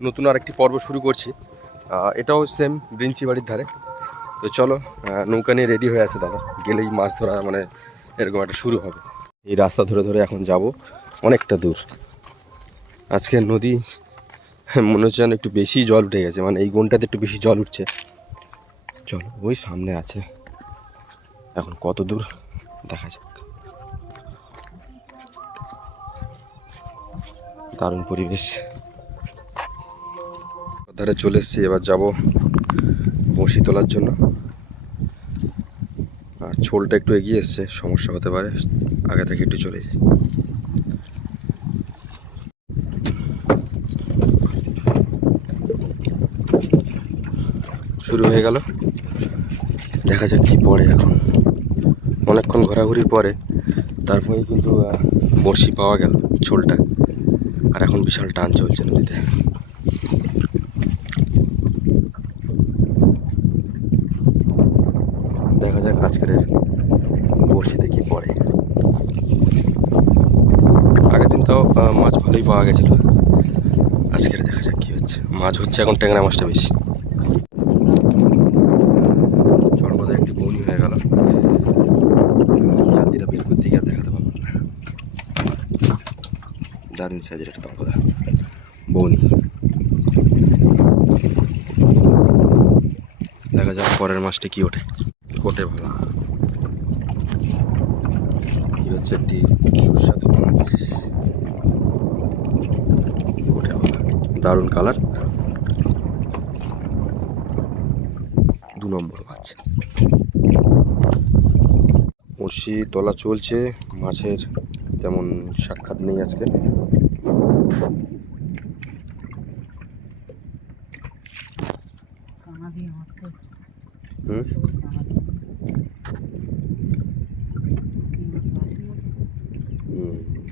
নতুন আরেকটি পর্ব শুরু করছি। এটাও সেম ব্রিঞ্চি বাড়ির ধারে। তো চলো, নৌকা নিয়ে রেডি হয়ে আছে দাদা, গেলেই মাছ ধরা মানে এরকম একটা শুরু হবে। এই রাস্তা ধরে ধরে এখন যাব অনেকটা দূর। আজকে নদী মনে হচ্ছে যেন একটু বেশি জল উঠে গেছে, মানে এই গনটাতে একটু বেশি জল উঠছে। চলো, ওই সামনে আছে, এখন কত দূর দেখা যাক। দারুণ পরিবেশ, ধারে চলে এসেছি। এবার যাব বঁশি তোলার জন্য। আর ছোলটা একটু এগিয়ে এসছে, সমস্যা হতে পারে, আগে থেকে একটু চলে যাই। শুরু হয়ে গেল, দেখা যাক কি পড়ে। এখন অনেকক্ষণ ঘোরাঘুরির পরে তারপরে কিন্তু বড়শি পাওয়া গেল, ছোলটা। আর এখন বিশাল টান চলছে নদীতে। দেখা যাক আজকের বড়শিতে কি পড়ে। আগের দিন তাও মাছ ভালোই পাওয়া গেছিল, আজকের দেখা যাক কি হচ্ছে। মাছ হচ্ছে এখন ট্যাংরা মাছটা বেশি। চড়বাদে একটি বৌনি হয়ে গেল, চাঁদিটা বের করতে গিয়ে দেখাতে পারলাম না। দারুণ সাইজের একটা তপদা বৌনি। দেখা যাক পরের মাছটা কি ওঠে। কোটে ভালো, কি হচ্ছে একটি সুস্বাদু মাছ। কোটে ভালো, দারুণ কালার, 2 নম্বর মাছ। বড়শি তোলা চলছে, মাছের তেমন সাক্ষাৎ নেই আজকে।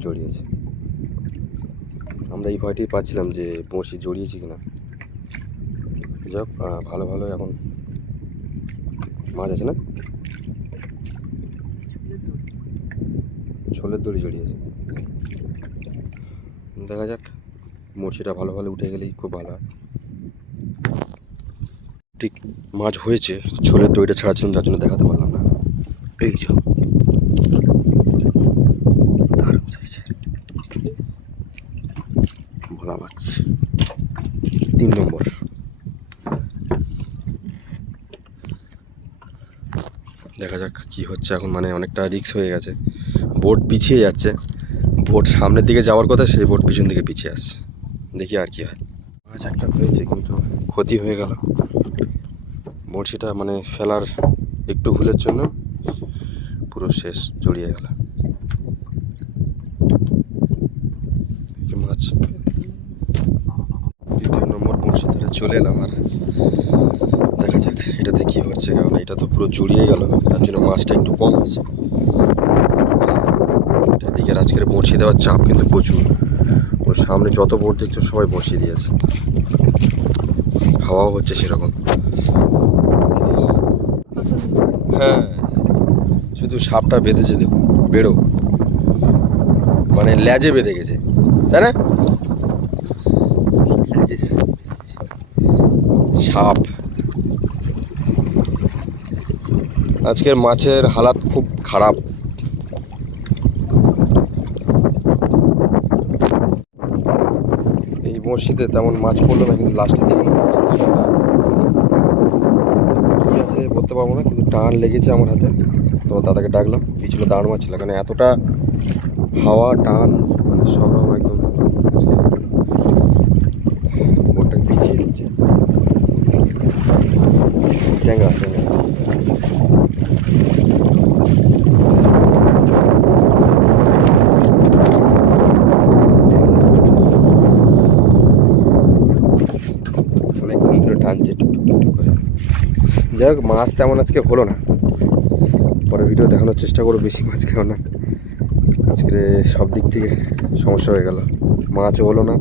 জড়িয়েছে, আমরা এই ভয়টাই পাচ্ছিলাম যে বড়শি জড়িয়েছি কিনা। যাক, ভালো ভালো এখন মাছ আছে না, ছোলের দড়ি জড়িয়েছে। দেখা যাক, বড়শিটা ভালো ভালো উঠে গেলেই খুব ভালো হয়। ঠিক মাছ হয়েছে, ছোলের দড়িটা ছাড়াচ্ছিলাম যার জন্য দেখাতে পারলাম না। এই যে দারুণ সাইজের ভোলা মাছ, 3 নম্বর। দেখা যাক কি হচ্ছে এখন, মানে অনেকটা রিস্ক হয়ে গেছে। বোট পিছিয়ে যাচ্ছে, বোট সামনের দিকে যাওয়ার কথা, সেই বোট পিছন দিকে পিছিয়ে আসছে। দেখি আর কি হয়। মাছ একটা হয়েছে কিন্তু ক্ষতি হয়ে গেল। বড়শিটা মানে ফেলার একটু ভুলের জন্য পুরো শেষ, জড়িয়ে গেল মাছ। 2 নম্বর বড়শি ধরে চলে এলাম। আর দেখা যাক এটাতে কি হচ্ছে, কারণ এটা তো পুরো জড়িয়ে গেল, তার জন্য মাছটা একটু কম হয়েছে। এটা দিকে আজকের বড়শি দেওয়ার চাপ কিন্তু প্রচুর। ওর সামনে যত বোট দেখছো সবাই বড়শি দিয়েছে, হাওয়াও হচ্ছে সেরকম। হ্যাঁ, শুধু সাপটা বেঁধেছে, দেখুন বেরো, মানে ল্যাজে বেঁধে গেছে, তাই না? সাপ। আজকের মাছের হালাত খুব খারাপ। এই বড়শিতে তেমন মাছ পড়লো না, কিন্তু লাস্টে দেখুন কি আছে বলতে পারবো না, কিন্তু টান লেগেছে আমার হাতে। তো দাদাকে ডাকলাম, পিছনে দাঁড় মারছিল, কারণ এতটা হাওয়া টান, মানে সব রকম একদম বোটটাকে পিছিয়ে দিচ্ছে। ট্যাংরা ট্যাংরা অনেকক্ষণ ধরে টানছে টুকটুক করে। যাই হোক, মাছ তেমন আজকে হলো না, পরে ভিডিও দেখানোর চেষ্টা করবো বেশি মাছ, কেননা আজকে সব দিক থেকে সমস্যা হয়ে গেল। মাছও হলো না,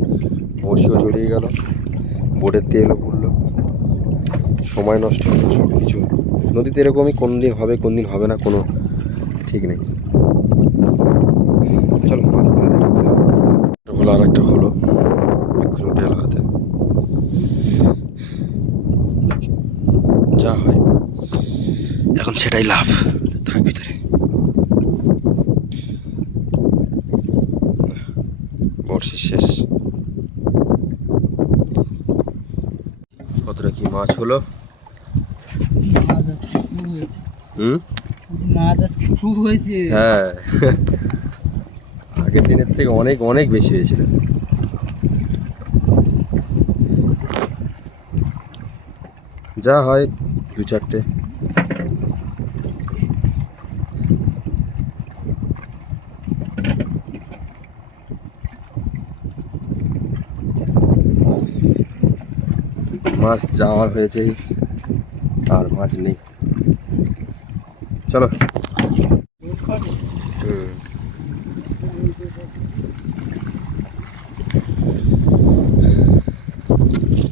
বড়শিও জড়িয়ে গেল, বোটের তেলও পড়লো, সময় নষ্ট হলো, সব কিছু। নদীতে এরকমই কোন দিন হবে কোন দিন হবে না, কোনো ঠিক নেই। চলো মাছ ধরে দেখাচ্ছি। হলো আর একটা হলো, এক্ষুনি উঠে এলো হাতে। এখন সেটাই লাভ, থাক ভিতরে। বর্ষি শেষ। কতটা কি মাছ হলো? মাছ আজকে খুব হয়েছে। হুম, মাছ আজকে খুব হয়েছে। হ্যাঁ, আগের দিনের থেকে অনেক অনেক বেশি হয়েছিল। যা হয় 2-4টে। মাছ যা হয়েছে আর মাছ নেই। চলো।